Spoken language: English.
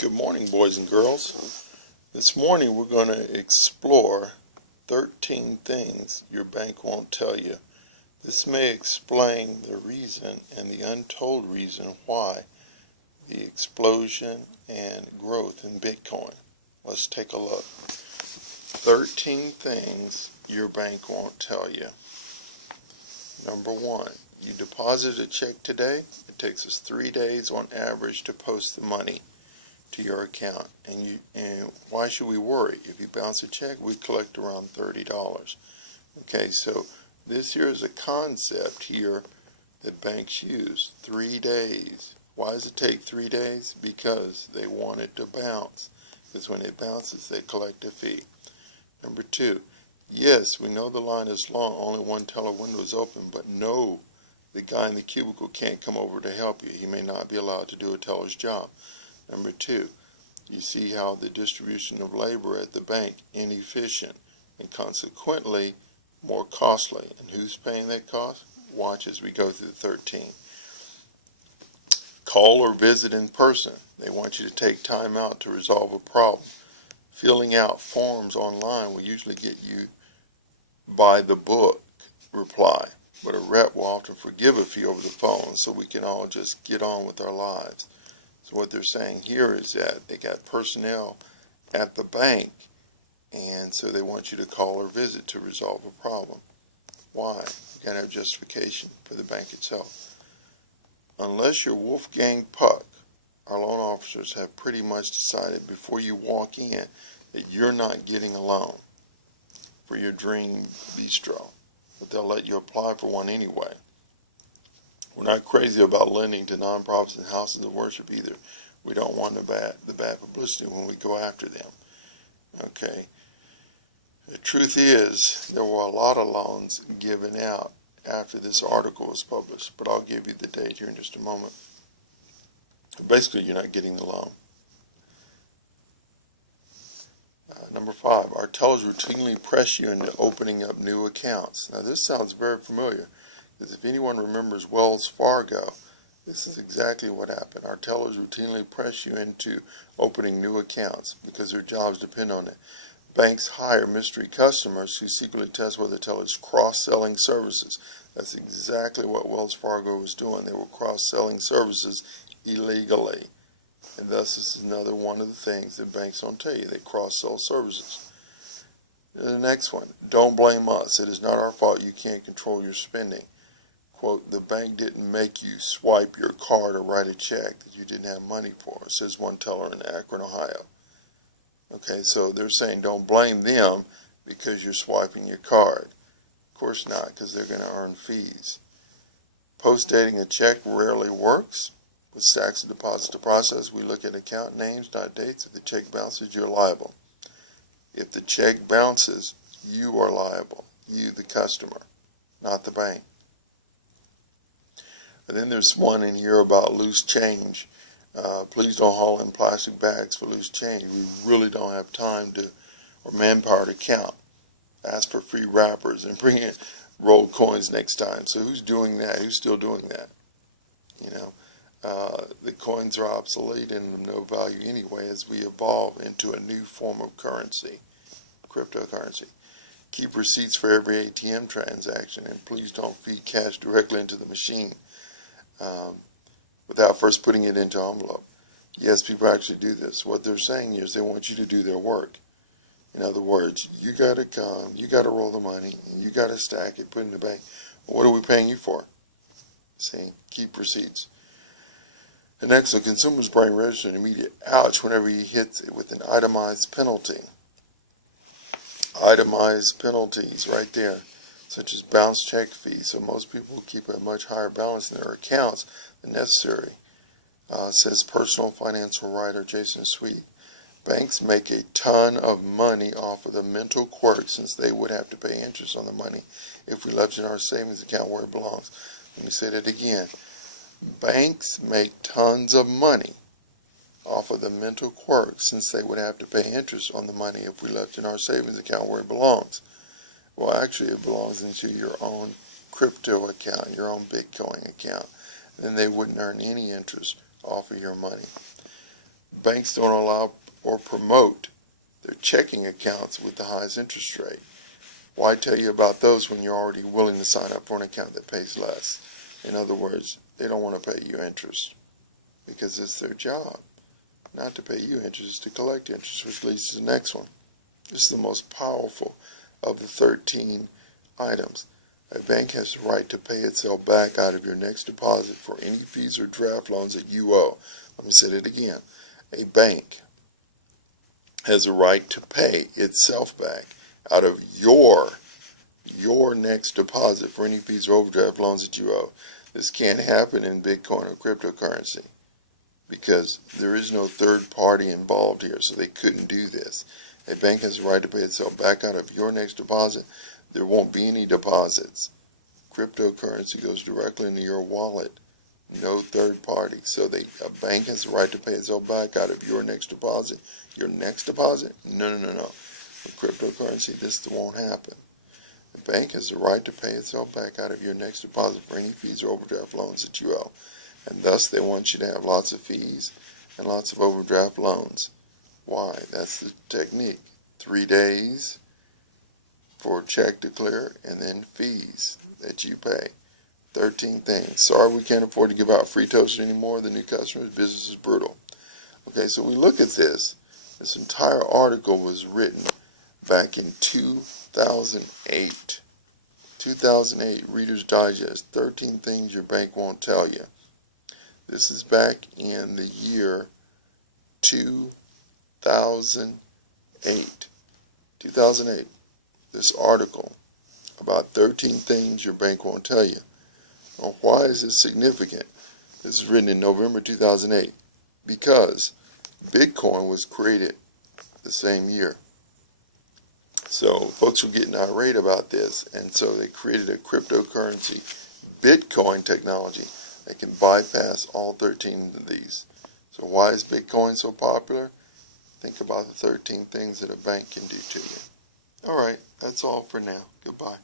Good morning, boys and girls. This morning we're going to explore 13 things your bank won't tell you. This may explain the reason and the untold reason why the explosion and growth in Bitcoin. Let's take a look. 13 things your bank won't tell you. Number 1, you deposit a check today. It takes us 3 days on average to post the money to your account, and why should we worry? If you bounce a check, we collect around $30. Okay, so this here is a concept here that banks use. 3 days. Why does it take 3 days? Because they want it to bounce. Because when it bounces, they collect a fee. Number 2, yes, we know the line is long, only one teller window is open, but no, the guy in the cubicle can't come over to help you. He may not be allowed to do a teller's job. Number 2, you see how the distribution of labor at the bank inefficient and consequently more costly. And who's paying that cost? Watch as we go through the 13. Call or visit in person. They want you to take time out to resolve a problem. Filling out forms online will usually get you by the book reply, but a rep will often forgive a fee over the phone so we can all just get on with our lives. So what they're saying here is that they got personnel at the bank, and so they want you to call or visit to resolve a problem. Why? You got to have justification for the bank itself. Unless you're Wolfgang Puck, our loan officers have pretty much decided before you walk in that you're not getting a loan for your dream bistro, but they'll let you apply for one anyway. We're not crazy about lending to nonprofits and houses of worship either. We don't want the bad publicity when we go after them. Okay. The truth is, there were a lot of loans given out after this article was published, but I'll give you the date here in just a moment. Basically, you're not getting the loan. Number 5, our tellers routinely press you into opening up new accounts. Now, this sounds very familiar. Because if anyone remembers Wells Fargo, this is exactly what happened. Our tellers routinely press you into opening new accounts because their jobs depend on it. Banks hire mystery customers who secretly test whether the teller's cross-selling services. That's exactly what Wells Fargo was doing. They were cross-selling services illegally. And thus, this is another one of the things that banks don't tell you. They cross-sell services. The next one, don't blame us. It is not our fault you can't control your spending. Quote, the bank didn't make you swipe your card or write a check that you didn't have money for, says one teller in Akron, Ohio. Okay, so they're saying don't blame them because you're swiping your card. Of course not, because they're going to earn fees. Post-dating a check rarely works. With stacks of deposits to process, we look at account names, not dates. If the check bounces, you're liable. If the check bounces, you are liable. You, the customer, not the bank. And then there's one in here about loose change. Please don't haul in plastic bags for loose change. We really don't have time to, or manpower to count. Ask for free wrappers and bring in rolled coins next time. So who's doing that? Who's still doing that? You know, the coins are obsolete and of no value anyway as we evolve into a new form of currency, cryptocurrency. Keep receipts for every ATM transaction, and please don't feed cash directly into the machine without first putting it into an envelope. Yes, people actually do this. What they're saying is they want you to do their work. In other words, you got to come, you got to roll the money, and you got to stack it, put it in the bank. Well, what are we paying you for? See, keep receipts. The next one, consumers' brain register an immediate ouch whenever he hits it with an itemized penalty. Itemized penalties right there, such as bounce check fees. So most people keep a much higher balance in their accounts than necessary, says personal financial writer Jason Sweet. Banks make a ton of money off of the mental quirk since they would have to pay interest on the money if we left it in our savings account where it belongs. Let me say that again. Banks make tons of money off of the mental quirk since they would have to pay interest on the money if we left it in our savings account where it belongs. Well, actually, it belongs into your own crypto account, your own Bitcoin account. Then they wouldn't earn any interest off of your money. banks don't allow or promote their checking accounts with the highest interest rate. Why tell you about those when you're already willing to sign up for an account that pays less? In other words, they don't want to pay you interest because it's their job not to pay you interest, to collect interest, which leads to the next one. This is the most powerful of the 13 items. A bank has the right to pay itself back out of your next deposit for any fees or draft loans that you owe. Let me say it again. A bank has a right to pay itself back out of your next deposit for any fees or overdraft loans that you owe. This can't happen in Bitcoin or cryptocurrency because there is no third party involved here, so they couldn't do this. A bank has a right to pay itself back out of your next deposit. There won't be any deposits. Cryptocurrency goes directly into your wallet. No third party. So a bank has the right to pay itself back out of your next deposit. Your next deposit? No. With cryptocurrency, this won't happen. The bank has the right to pay itself back out of your next deposit for any fees or overdraft loans that you owe. And thus they want you to have lots of fees and lots of overdraft loans. Why? That's the technique. 3 days for a check to clear and then fees that you pay. 13 things. Sorry we can't afford to give out free toasters anymore. The new customers, business is brutal. Okay, so we look at this. This entire article was written back in 2008. 2008, Reader's Digest, 13 things your bank won't tell you. This is back in the year 2008. 2008. This article about 13 things your bank won't tell you. Well, why is this significant? This is written in November 2008 because Bitcoin was created the same year. So folks were getting irate about this, and so they created a cryptocurrency, Bitcoin technology, that can bypass all 13 of these. So why is Bitcoin so popular? Think about the 13 things that a bank can do to you. Alright, that's all for now. Goodbye.